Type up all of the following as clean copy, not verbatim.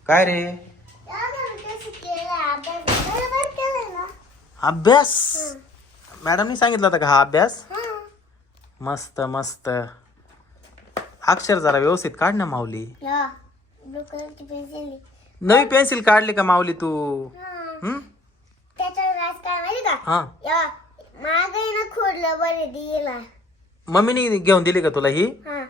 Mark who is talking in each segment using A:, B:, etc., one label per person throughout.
A: काय रे? अभ्यास? मॅडमनी सांगितलं होतं का हा अभ्यास? मस्त मस्त. अक्षर जरा व्यवस्थित काढ ना माऊली. नवी पेन्सिल काढली का माऊली तू? मम्मीने घेऊन दिली का तुला ही?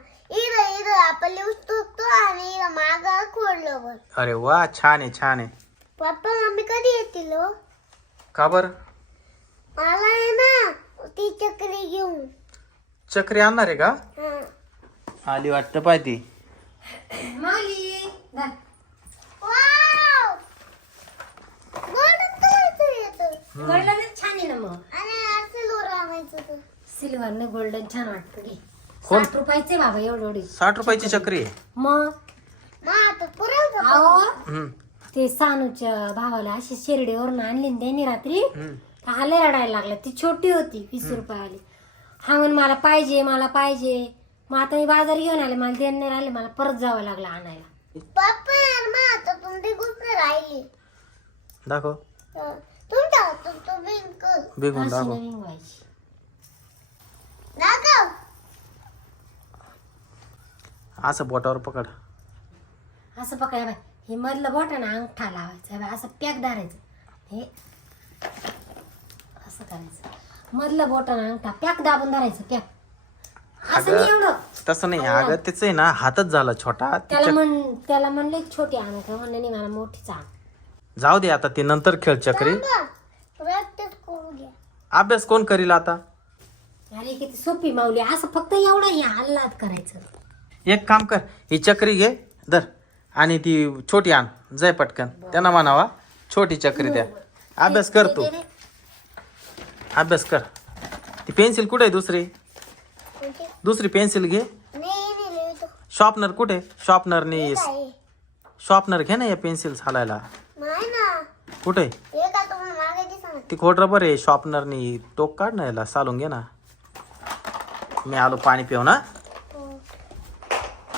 A: अरे वा, छान आहे छान आहे.
B: पप्पा मम्मी कधी येतील?
A: का बर?
B: मला आहे ना ती चक्री घेऊन.
A: चक्री आणणार आहे का? आली वाटतं पाय ती.
C: गोल्डनच छान आहे ना मग. सिल्वर न गोल्डन छान वाटतं की. 60 रुपयाचे बाबा एवढी.
A: 60 रुपयाची चक्री आहे.
C: मग
A: हम्म.
C: ते सानूच्या भावाला अशी शिर्डीवरून आणली ना त्यांनी रात्री. आले रडायला लागला. ती छोटी होती 20 रुपयाली. हा म्हण मला पाहिजे मला पाहिजे. मग आता मी बाजार घेऊन आले, मला देणे राहिले, मला परत जावं लागलं आणायला.
A: दाखव.
B: तुमच्या
A: बिगून
C: अशी
A: दाखव.
C: नवीन व्हायची.
A: असं बोटावर पकड.
C: असं पकड बाय. हे मधलं बोटानं अंगठा लावायचा बाय. असं पॅक धरायचं. हे असं करायचं. मधलं बोटानं अंगठा पॅक दाबून धरायचं. पॅक असं नाही एवढं.
A: तसं नाही अगं, त्याच आहे ना हातच झाला छोटा.
C: त्याला म्हणले छोटी आणू का? म्हणलं नाही, मला मोठीच आण.
A: जाऊ दे आता, ती नंतर खेळ चक्री. अभ्यास कोण करील आता?
C: अरे किती सोपी माऊली. असं फक्त एवढं हे हल्लात करायचं.
A: एक काम कर, ही चक्री घे धर आणि ती छोटी आण. जाय पटकन. त्यांना म्हणावा छोटी चक्री द्या. अभ्यास कर तू. अभ्यास कर. ती पेन्सिल कुठे आहे? दुसरी पेन्सिल घे. शॉर्पनर कुठे? शॉर्पनर घे ना या पेन्सिल हालायला. कुठे? ती खोड रबर आहे. शॉर्पनरनी टोक काढ ना याला, सालून घे ना. मी आलो पाणी पिऊ ना.